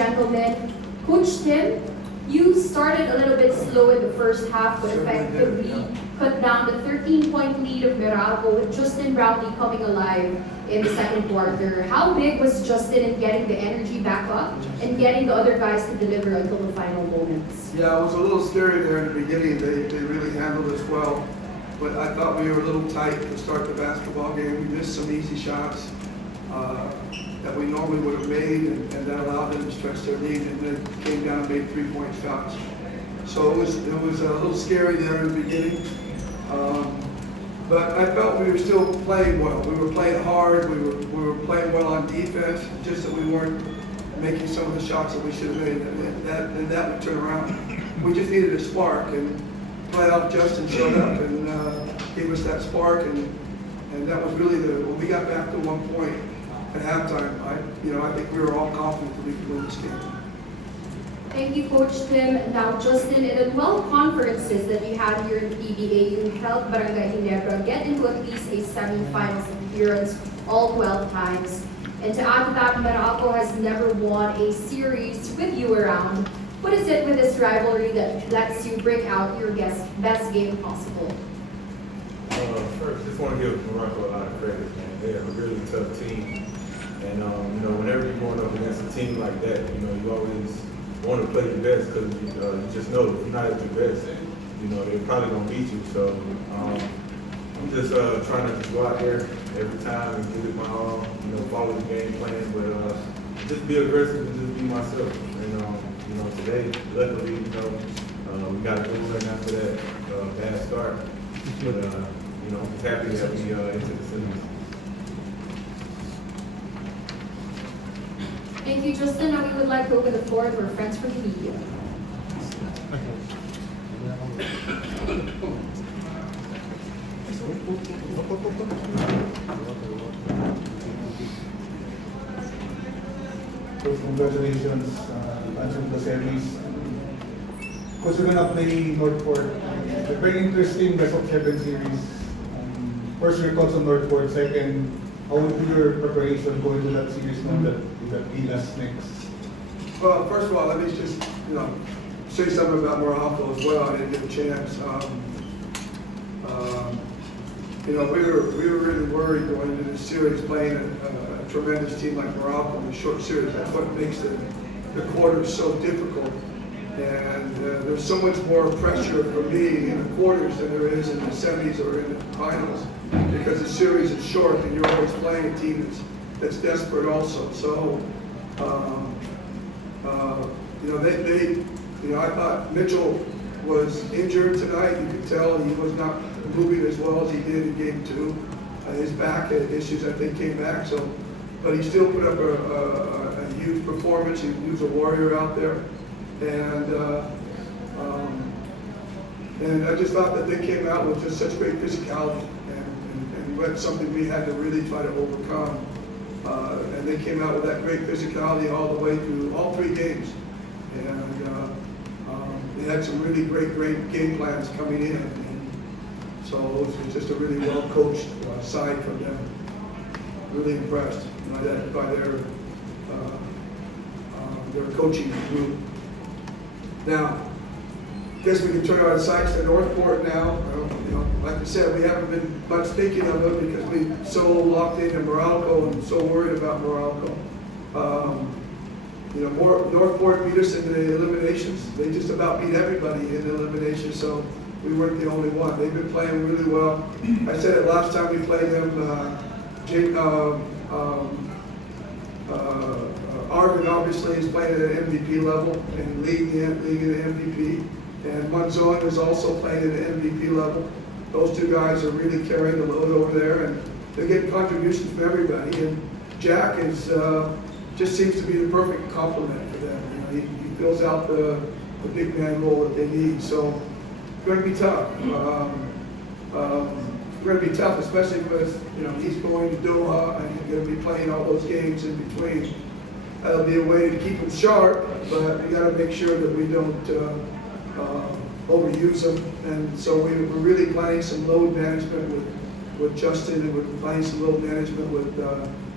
gentlemen. Coach Tim, you started a little bit slow in the first half, but effectively cut down the 13-point lead of Meralco with Justin Brownlee coming alive in the second quarter. How big was Justin in getting the energy back up and getting the other guys to deliver until the final moments? Yeah, it was a little scary there in the beginning. They really handled us well. But I thought we were a little tight to start the basketball game. We missed some easy shots that we normally would have made, and that allowed them to stretch their lead, and then came down and made 3-point shots. So it was a little scary there in the beginning. But I felt we were still playing well. We were playing hard. We were playing well on defense, just that we weren't making some of the shots that we should have made, and that would turn around. We just needed a spark, and playoff Justin showed up and gave us that spark, and that was really when we got back to 1 point at halftime. I think we were all confident that we could win this game. Thank you, Coach Tim. Now, Justin, in the 12 conferences that you had here in PBA, you helped Barangay Ginebra get into at least a semifinals appearance all 12 times. And to add to that, Meralco has never won a series with you around. What is it with this rivalry that lets you bring out your best game possible? First, just want to give Meralco a lot of credit, man. They're a really tough team. And, whenever you're going up against a team like that, you always want to play your best because you just know if you're not at your best, they're probably going to beat you. So I'm just trying to just go out there every time and give it my all, follow the game plan, but just be aggressive and just be myself. And, today, luckily, we got a good win after that bad start. But, I'm just happy that we into the semis. Thank you, Justin. Now we would like to open the floor to our friends from the media. Coach, congratulations on the series. Coach, we're gonna play Northport. A very interesting best of 7 series. First, your thoughts on Northport. Second, how would be your preparation going to that series now that Gilas next? Well, first of all, let me just say something about Meralco as well. I didn't get a chance. We were really worried going into this series playing a tremendous team like Meralco in a short series. That's what makes the quarters so difficult. And there's so much more pressure for me in the quarters than there is in the semis or in the finals, because the series is short and you're always playing a team that's desperate also. So, I thought Mitchell was injured tonight. You could tell he was not moving as well as he did in game 2. His back issues, I think, came back. But he still put up a huge performance. He was a warrior out there. And I just thought that they came out with just such great physicality, and that's something we had to really try to overcome. And they came out with that great physicality all the way through all 3 games. And they had some really great game plans coming in. And so it was just a really well-coached side from them. Really impressed by their coaching group. Now, I guess we can turn our sights to Northport now. Like I said, we haven't been much thinking of it because we're so locked into Meralco and so worried about Meralco. Northport beat us in the eliminations. They just about beat everybody in the eliminations, so we weren't the only one. They've been playing really well. I said it last time we played them. Arvin obviously is playing at an MVP level and leading the league in the MVP. And Monzon is also playing at an MVP level. Those 2 guys are really carrying the load over there, and they get contributions from everybody. And Jack just seems to be the perfect complement for them. He fills out the big man role that they need. So it's going to be tough. It's going to be tough, especially because he's going to Doha and he's going to be playing all those games in between. That'll be a way to keep him sharp, but we got to make sure that we don't overuse him. And so we're really planning some load management with Justin, and we're planning some load management with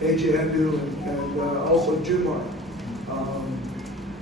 AJ Andu and also Jumar.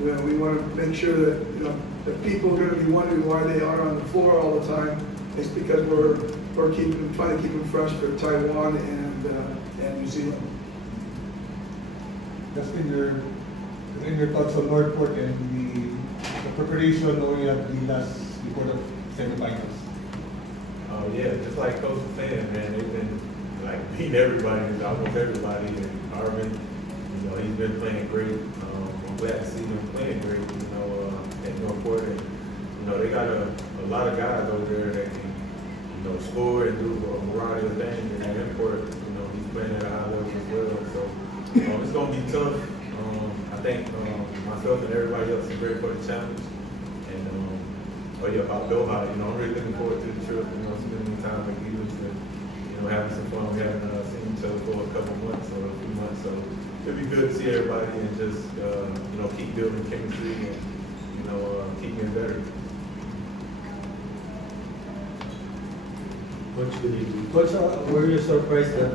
You know, we want to make sure that, you know, that people are going to be wondering why they are on the floor all the time. It's because we're trying to keep them fresh for Taiwan and New Zealand. Just in your thoughts on Northport and the preparation knowing at the last before the semifinals. Yeah, just like Coach was saying, man, they've been like beating everybody, almost everybody. And Arvin, you know, he's been playing great. I'm glad to see him playing great, you know, at Northport. And, you know, they got a lot of guys over there that can, you know, score and do a variety of things. And at Import, you know, he's playing at a high level as well. So it's going to be tough. I think myself and everybody else is ready for the challenge. And, about Doha, you know, I'm really looking forward to the trip, you know, spending time with you and, you know, having some fun. We haven't seen each other for a couple months or a few months, so it'll be good to see everybody and just, you know, keep building chemistry and, you know, keep getting better. Coach, good evening. Coach, were you surprised that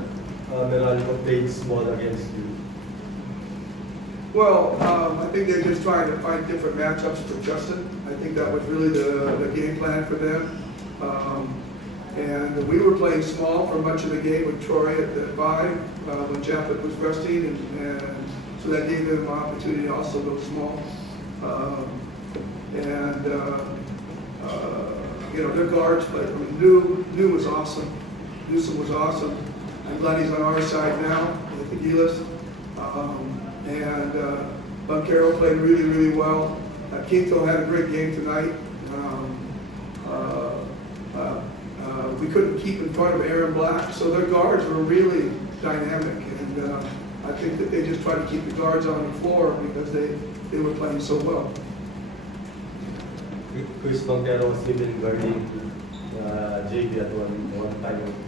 Meralco played small against you? Well, I think they're just trying to find different matchups for Justin. I think that was really the game plan for them. And we were playing small for much of the game with Troy at the 5 when Japet was resting, and so that gave them an opportunity to also go small. You know, their guards, but New was awesome. Newsom was awesome. I'm glad he's on our side now with the Gilas. Bunkero played really, really well. Quinto had a great game tonight. We couldn't keep in front of Aaron Black, so their guards were really dynamic. And I think that they just tried to keep the guards on the floor because they were playing so well. Chris Bunkero was even guarding JB at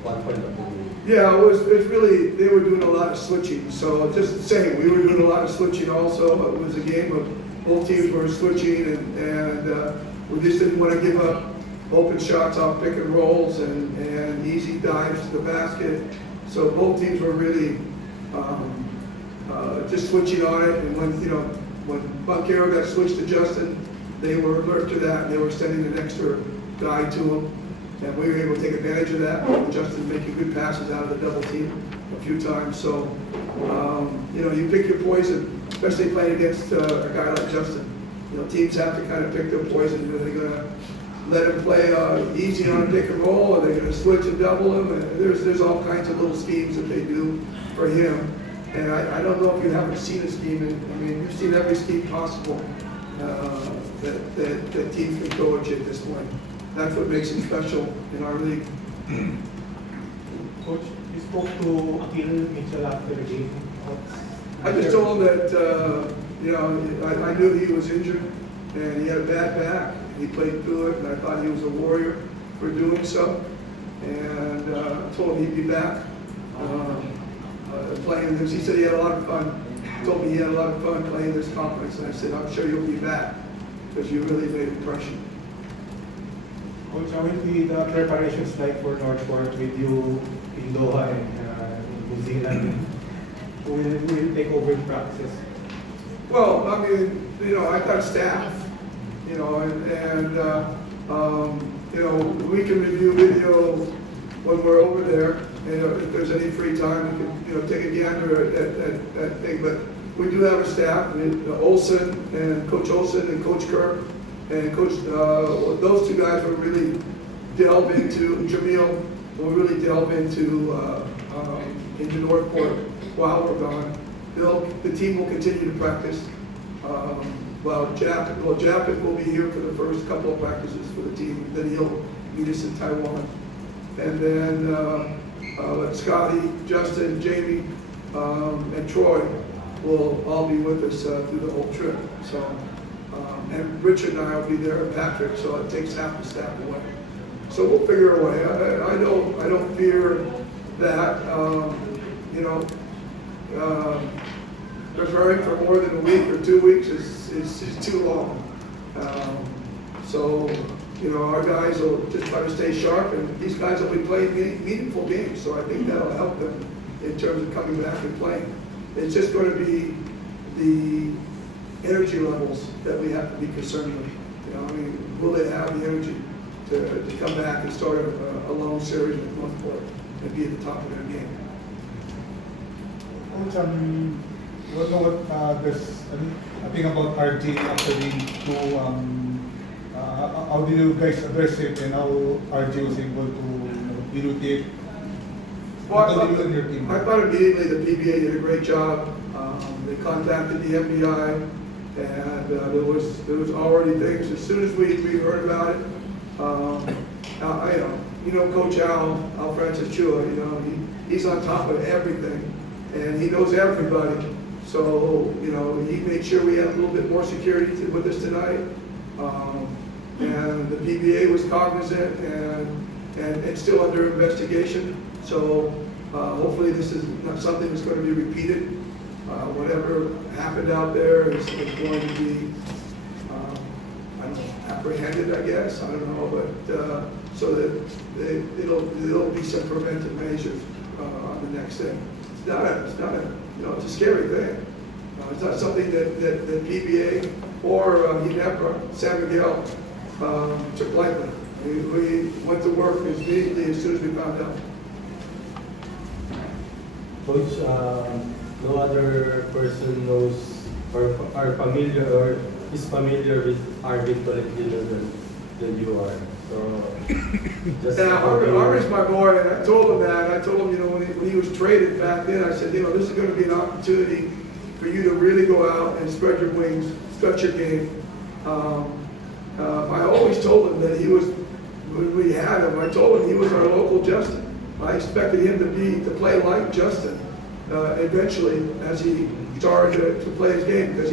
one point of the game. Yeah, it's really, they were doing a lot of switching. So just the same, we were doing a lot of switching also. It was a game of both teams were switching, and we just didn't want to give up open shots off pick and rolls and easy dives to the basket. So both teams were really just switching on it. And when Bunkero got switched to Justin, they were alert to that, and they were sending an extra guy to him. And we were able to take advantage of that. Justin making good passes out of the double team a few times. So, you know, you pick your poison, especially playing against a guy like Justin. You know, teams have to kind of pick their poison. Are they going to let him play easy on a pick and roll? Are they going to switch and double him? And there's all kinds of little schemes that they do for him. And I don't know if you haven't seen a scheme. I mean, you've seen every scheme possible that teams can throw at you at this point. That's what makes him special in our league. Coach, you spoke to Akil Mitchell after the game. I just told him that, you know, I knew he was injured and he had a bad back. He played through it, and I thought he was a warrior for doing so. And I told him he'd be back playing this. He said he had a lot of fun. He told me he had a lot of fun playing this conference. And I said, I'm sure you'll be back because you really made an impression. Coach, how will be the preparations like for Northport with you in Doha and New Zealand? Who will take over the practices? Well, I mean, you know, I've got staff, you know, and you know, we can review video when we're over there. You know, if there's any free time, we can, you know, take a gander at that thing. But we do have a staff, Olsen and Coach Olsen and Coach Kirk. And Coach, those two guys will really delve into, Jamil will really delve into Northport while we're gone. The team will continue to practice. Japet will be here for the first couple of practices for the team. Then he'll meet us in Taiwan. And then Scotty, Justin, Jamie, and Troy will all be with us through the whole trip. So. And Richard and I will be there, and Patrick, so it takes half the staff away. So we'll figure a way. I don't fear that. You know, preparing for more than a week or 2 weeks is too long. So, you know, our guys will just try to stay sharp, and these guys will be playing meaningful games. So I think that'll help them in terms of coming back and playing. It's just going to be the energy levels that we have to be concerned with. You know, I mean, will they have the energy to come back and start a long series with Northport and be at the top of their game? Coach, you know what, there's a thing about RG actually to, how do you guys address it and how RG was able to, dilute it? Well, Not only you and your team. I thought immediately the PBA did a great job. They contacted the MBI, and there was already things. As soon as we heard about it, Coach Al Francis Chua, he's on top of everything, and he knows everybody. So he made sure we had a little bit more security with us tonight, and the PBA was cognizant and still under investigation. So hopefully this is not something that's going to be repeated. Whatever happened out there is going to be, I don't know, apprehended, I guess. I don't know, but so that there'll be some preventive measures on the next thing. It's a scary thing. It's not something that PBA or Ginebra, San Miguel took lightly. We went to work immediately as soon as we found out. Coach, no other person knows or are familiar or is familiar with Arvin Tolentino than you are. So just Yeah, Arvin's my boy, and I told him that. I told him, when he was traded back then, I said, this is going to be an opportunity for you to really go out and spread your wings, stretch your game. I always told him that when we had him, I told him he was our local Justin. I expected him to play like Justin eventually as he started to play his game, because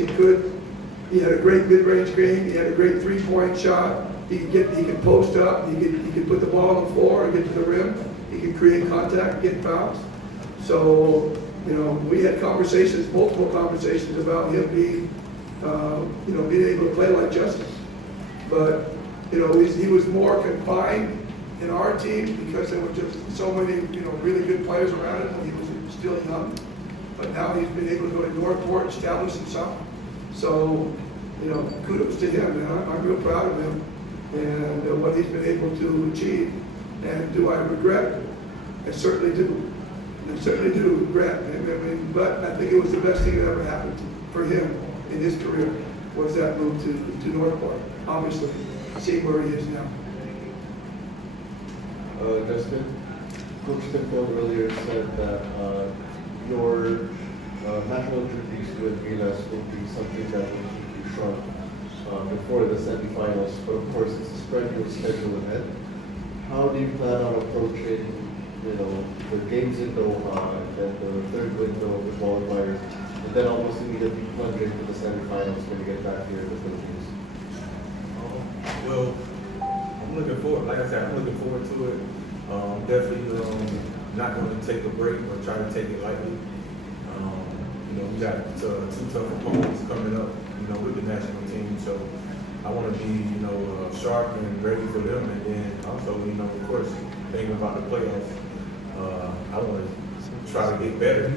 he had a great mid-range game, he had a great three-point shot, he could post up, he could put the ball on the floor and get to the rim, he could create contact, get fouls. So, we had multiple conversations about him being able to play like Justin. But, he was more confined in our team because there were just so many, really good players around him when he was still young. But now he's been able to go to Northport, establish himself. So, kudos to him, man. I'm real proud of him and what he's been able to achieve. And do I regret it? I certainly do. I certainly do regret it. But I think it was the best thing that ever happened for him in his career was that move to Northport. Obviously, seeing where he is now. Justin, Coach Phil earlier said that your national duties with Gilas will be something that will keep you sharp before the semifinals, but of course it's a spread your schedule ahead. How do you plan on approaching, the games in Doha and then the third window of the qualifiers, and then almost immediately plunge into the semifinals when you get back here in the Philippines? Well, I'm looking forward. Like I said, I'm looking forward to it. Definitely not going to take a break or try to take it lightly. We got two tough opponents coming up, with the national team. So I want to be, sharp and ready for them. And then also, of course, thinking about the playoffs, I want to try to get better.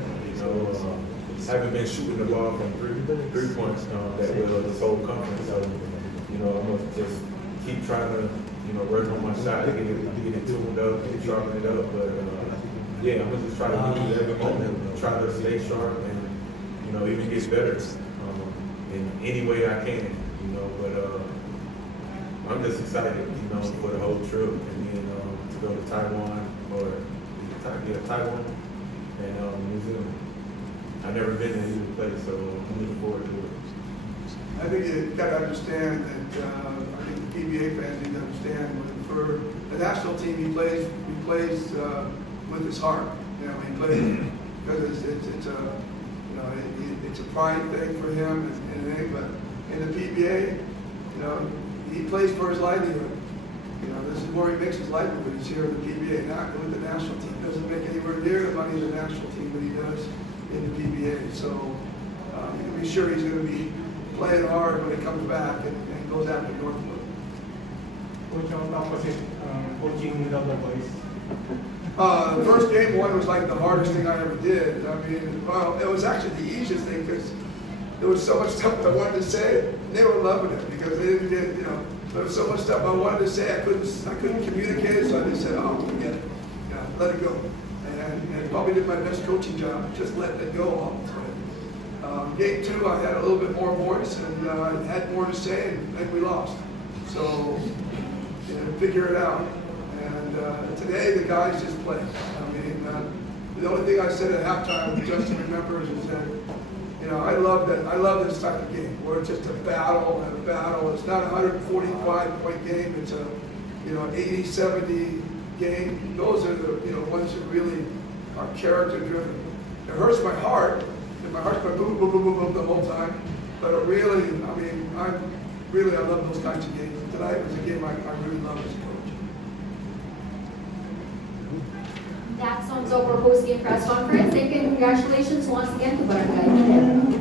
Haven't been shooting the ball from three points that well this whole conference. So, I'm going to just keep trying to, work on my shot, get it tuned up, get sharpen it up. But I'm gonna just try to use every moment, try to stay sharp and even get better in any way I can. But I'm just excited, for the whole trip and then to go to Taiwan or Taiwan and New Zealand. I've never been to either place, so I'm looking forward to it. I think you got to understand that, I think the PBA fans need to understand, for the national team, he plays with his heart. He plays because it's a pride thing for him and everything. But in the PBA, he plays for his livelihood. This is where he makes his livelihood. He's here in the PBA, not with the national team. Doesn't make anywhere near the money of the national team that he does in the PBA. So you can be sure he's going to be playing hard when he comes back and goes after Northwood. Coach, ang opposite, coaching without the voice. The first game one was like the hardest thing I ever did. It was actually the easiest thing because there was so much stuff I wanted to say, and they were loving it because they didn't get, you know, there was so much stuff I wanted to say, I couldn't communicate it, so I just said, oh, forget it, you know, let it go. And probably did my best coaching job, just letting it go all the time. Game 2, I had a little bit more voice and had more to say, and we lost. So, you know, figure it out. And today, the guys just played. I mean, the only thing I said at halftime, Justin remembers, is that, you know, I love this type of game where it's just a battle and a battle. It's not a 145-point game. It's a, you know, 80-70 game. Those are the, you know, ones that really are character-driven. It hurts my heart, and my heart's going boom, boom, boom, boom, boom the whole time. But it really, I mean, I love those kinds of games. Tonight was a game I really love as a coach. That sums up our post-game press conference. Thank you and congratulations once again to Barangay Ginebra.